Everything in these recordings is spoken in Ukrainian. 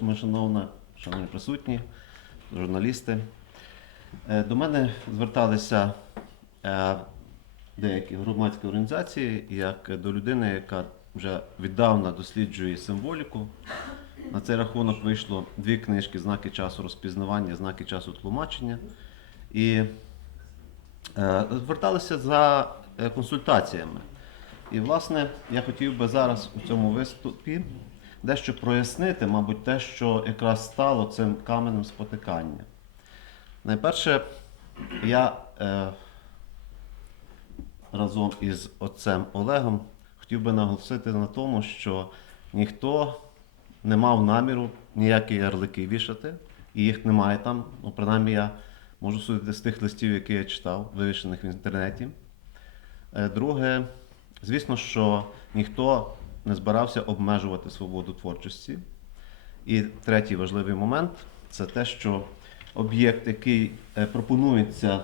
Ми, шановна, шановні присутні, журналісти. Е, До мене зверталися е, деякі громадські організації як до людини, яка вже віддавна досліджує символіку. На цей рахунок вийшло дві книжки Знаки часу розпізнавання, знаки часу тлумачення. І е, зверталися за консультаціями. І, власне, я хотів би зараз у цьому виступі дещо прояснити, мабуть, те, що якраз стало цим каменем спотикання. Найперше, я е, разом із отцем Олегом хотів би наголосити на тому, що ніхто не мав наміру ніякі ярлики вішати, і їх немає там. Ну, принаймні, я можу судити з тих листів, які я читав, вивішених в інтернеті. Е, Друге, звісно, що ніхто не збирався обмежувати свободу творчості. І третій важливий момент це те, що об'єкт, який е, пропонується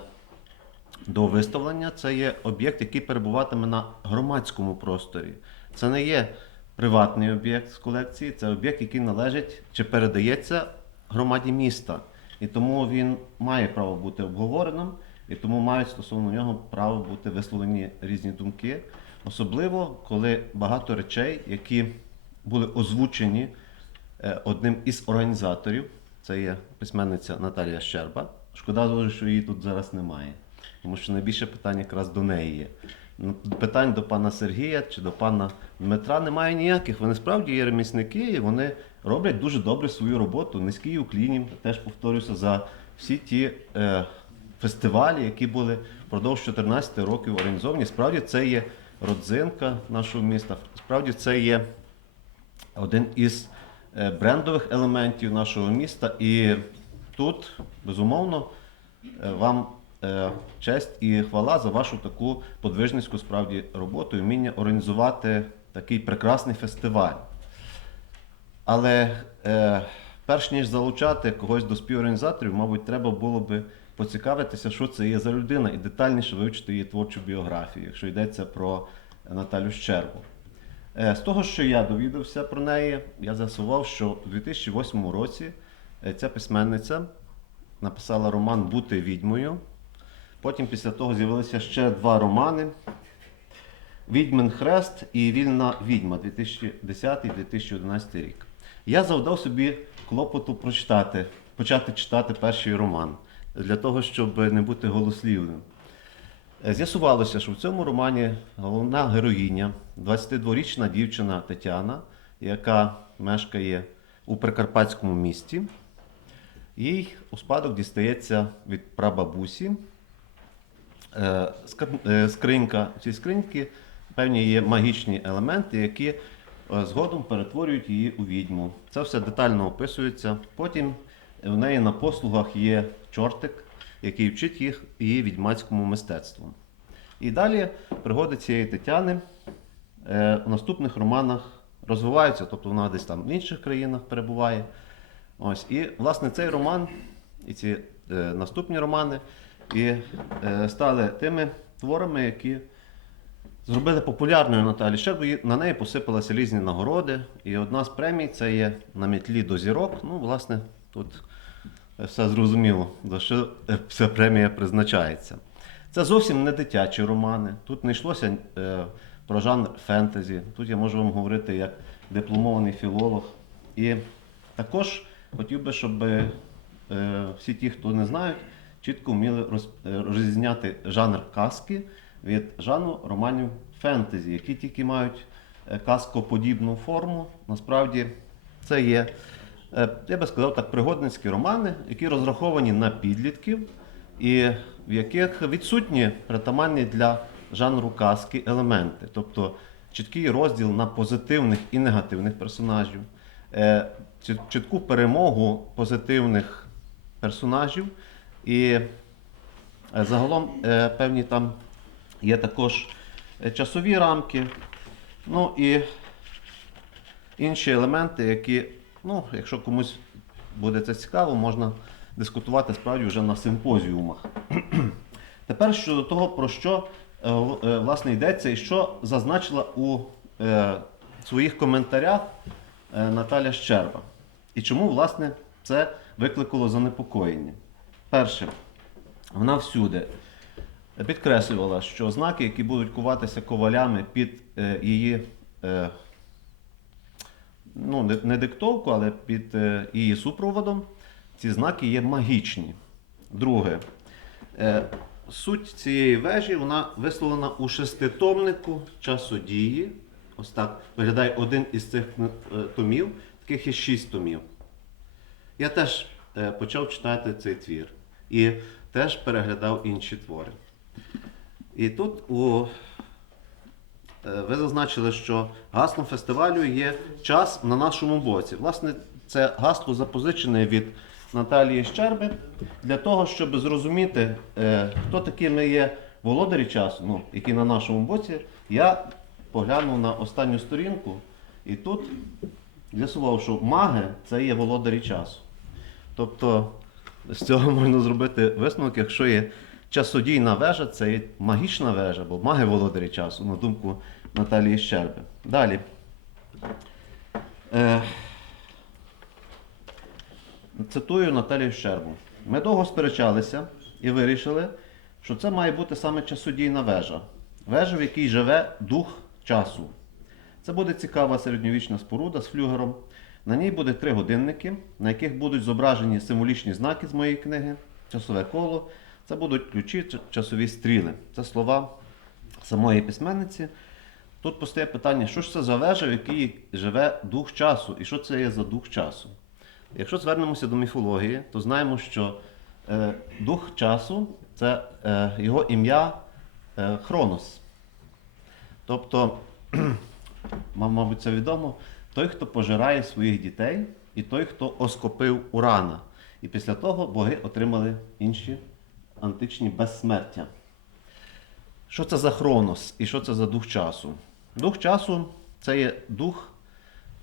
до виставлення, це є об'єкт, який перебуватиме на громадському просторі. Це не є приватний об'єкт з колекції, це об'єкт, який належить чи передається громаді міста. І тому він має право бути обговореним, і тому мають стосовно нього право бути висловлені різні думки, особливо коли багато речей, які були озвучені е, одним із організаторів, це є письменниця Наталія Щерба. Шкода, що її тут зараз немає, тому що найбільше питань якраз до неї є. Ну, Питань до пана Сергія чи до пана Дмитра немає ніяких. Вони справді є ремісники, і вони роблять дуже добре свою роботу. Низький уклін їм, теж повторюся, за всі ті е, фестивалі, які були впродовж 14 років організовані. Справді це є родзинка нашого міста. Справді це є один із е, брендових елементів нашого міста. І тут, безумовно, е, вам е, честь і хвала за вашу таку подвижницьку справді роботу і вміння організувати такий прекрасний фестиваль. Але перш ніж залучати когось до співорганізаторів, мабуть, треба було би поцікавитися, що це є за людина, і детальніше вивчити її творчу біографію, якщо йдеться про Наталю Щербу. Е, З того, що я довідався про неї, я з'ясував, що у 2008 році е, ця письменниця написала роман Бути відьмою. Потім після того з'явилися ще два романи: Відьмин Хрест і Вільна відьма 2010-2011 рік. Я завдав собі клопоту прочитати, почати читати перший роман для того, щоб не бути голослівним. Е, З'ясувалося, що в цьому романі головна героїня, 22-річна дівчина Тетяна, яка мешкає у прикарпатському місті. Їй у спадок дістається від прабабусі е, е, скринька. В цій скриньці певні є магічні елементи, які згодом перетворюють її у відьму. Це все детально описується. Потім в неї на послугах є чортик, який вчить їх її відьмацькому мистецтву. І далі пригоди цієї Тетяни е, в наступних романах розвиваються, тобто вона десь там в інших країнах перебуває. Ось. І, власне, цей роман і ці е, наступні романи і е, стали тими творами, які зробили популярною Наталі Щербу. На неї посипалися різні нагороди. І одна з премій це є на метлі до зірок. Ну, власне, тут все зрозуміло, за що ця премія призначається. Це зовсім не дитячі романи. Тут не йшлося е, про жанр фентезі. Тут я можу вам говорити як дипломований філолог. І також хотів би, щоб е, всі ті, хто не знають, чітко вміли е, розрізняти жанр казки від жанру романів фентезі, які тільки мають казкоподібну форму. Насправді це є, я би сказав так, пригодницькі романи, які розраховані на підлітків, і в яких відсутні притаманні для жанру казки елементи, тобто чіткий розділ на позитивних і негативних персонажів, е, чітку перемогу позитивних персонажів і е, загалом е, певні там є також е, часові рамки, ну і інші елементи, які, ну, якщо комусь буде це цікаво, можна дискутувати справді вже на симпозіумах. Тепер щодо того, про що е, е, власне йдеться і що зазначила у е, своїх коментарях Наталя Щерба. І чому, власне, це викликало занепокоєння? Перше, вона всюди підкреслювала, що знаки, які будуть куватися ковалями під її ну, не, не диктовку, але під е, її супроводом, ці знаки є магічні. Друге, е, суть цієї вежі вона висловлена у шеститомнику часодії. Ось так виглядає один із цих е, томів, таких є шість томів. Я теж почав читати цей твір і теж переглядав інші твори. І тут у, ви зазначили, що гаслом фестивалю є час на нашому боці. Власне, це гасло запозичене від Наталії Щерби для того, щоб зрозуміти, е, хто такими є володарі часу, ну, які на нашому боці. Я поглянув на останню сторінку і тут з'ясував, що маги це є володарі часу. Тобто з цього можна зробити висновок, якщо є часодійна вежа, це є магічна вежа, бо маги володарі часу, на думку Наталії Щерби. Далі. Е, цитую Наталію Щербу. Ми довго сперечалися і вирішили, що це має бути саме часодійна вежа. Вежа, в якій живе дух часу. Це буде цікава середньовічна споруда з флюгером. На ній буде три годинники, на яких будуть зображені символічні знаки з моєї книги, часове коло. Це будуть ключі, часові стріли. Це слова самої письменниці. Тут постає питання, що ж це за вежа, в якій живе дух часу, і що це є за дух часу? Якщо звернемося до міфології, то знаємо, що е, дух часу це е, його ім'я е, Хронос. Тобто, мабуть, це відомо. Той, хто пожирає своїх дітей, і той, хто оскопив урана. І після того боги отримали інші античні безсмертя. Що це за хронос і що це за дух часу? Дух часу це є дух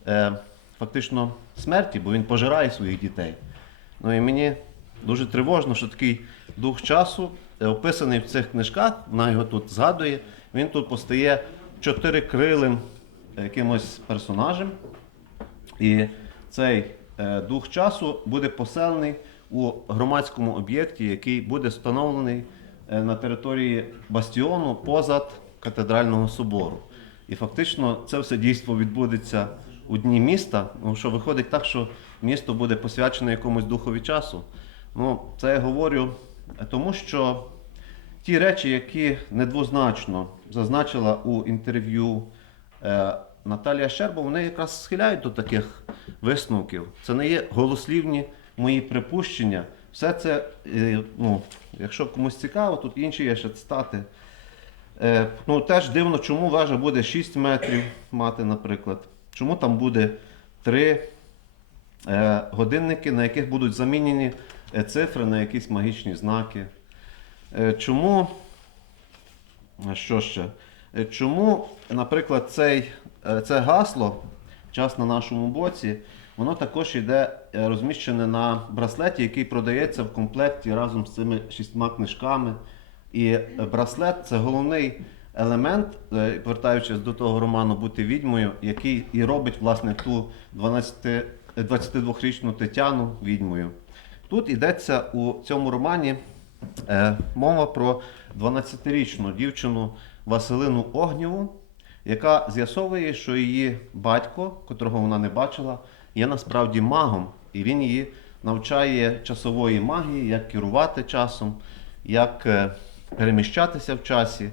е, фактично смерті, бо він пожирає своїх дітей. Ну і мені дуже тривожно, що такий дух часу е, описаний в цих книжках, вона його тут згадує. Він тут постає чотирикрилим е, якимось персонажем. І цей е, дух часу буде поселений у громадському об'єкті, який буде встановлений е, на території бастіону позад катедрального собору. І фактично це все дійство відбудеться у дні міста, ну, що виходить так, що місто буде посвячене якомусь духові часу. Ну, це я говорю е, тому, що ті речі, які недвозначно зазначила у інтерв'ю е, Наталія Щерба, вони якраз схиляють до таких висновків. Це не є голослівні мої припущення. Все це, е, ну, якщо комусь цікаво, тут інші є ще цитати. Е, ну, теж дивно, чому вежа буде 6 метрів мати, наприклад. Чому там буде 3 е, годинники, на яких будуть замінені цифри на якісь магічні знаки. Чому, що ще? Чому, наприклад, цей, це гасло час на нашому боці, воно також йде е, розміщене на браслеті, який продається в комплекті разом з цими шістьма книжками. І е, браслет це головний елемент, е, повертаючись до того роману Бути відьмою, який і робить власне ту 12, е, 22-річну Тетяну відьмою. Тут йдеться у цьому романі мова про 12-річну дівчину Василину Огнєву, яка з'ясовує, що її батько, котрого вона не бачила, є насправді магом, і він її навчає часової магії, як керувати часом, як е, переміщатися в часі.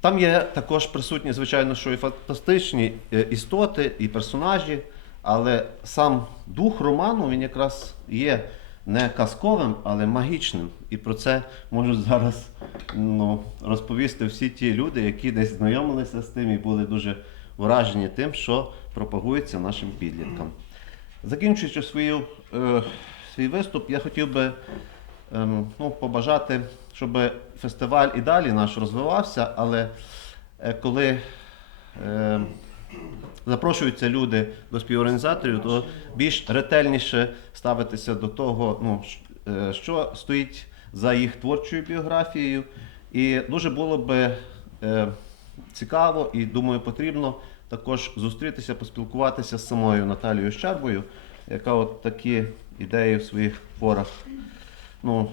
Там є також присутні, звичайно, що і фантастичні е, істоти, і персонажі, але сам дух роману він якраз є не казковим, але магічним. І про це можуть зараз ну, розповісти всі ті люди, які десь знайомилися з тим і були дуже вражені тим, що пропагується нашим підліткам. Закінчуючи свою, е, свій виступ, я хотів би ем, ну, побажати, щоб фестиваль і далі наш розвивався, але е, коли е, запрошуються люди до співорганізаторів, то більш ретельніше ставитися до того, ну, е, що стоїть за їх творчою біографією. І дуже було би е, цікаво і думаю, потрібно також зустрітися, поспілкуватися з самою Наталією Щербою, яка от такі ідеї в своїх творах, ну,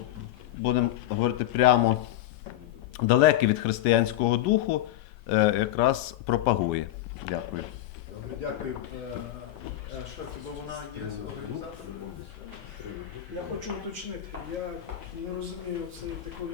будемо говорити прямо, далекі від християнського духу, е, якраз пропагує. Дякую. Добре, дякую. Е, е, Що це, бо вона є з організатором? Я хочу уточнити, я не розумію це таку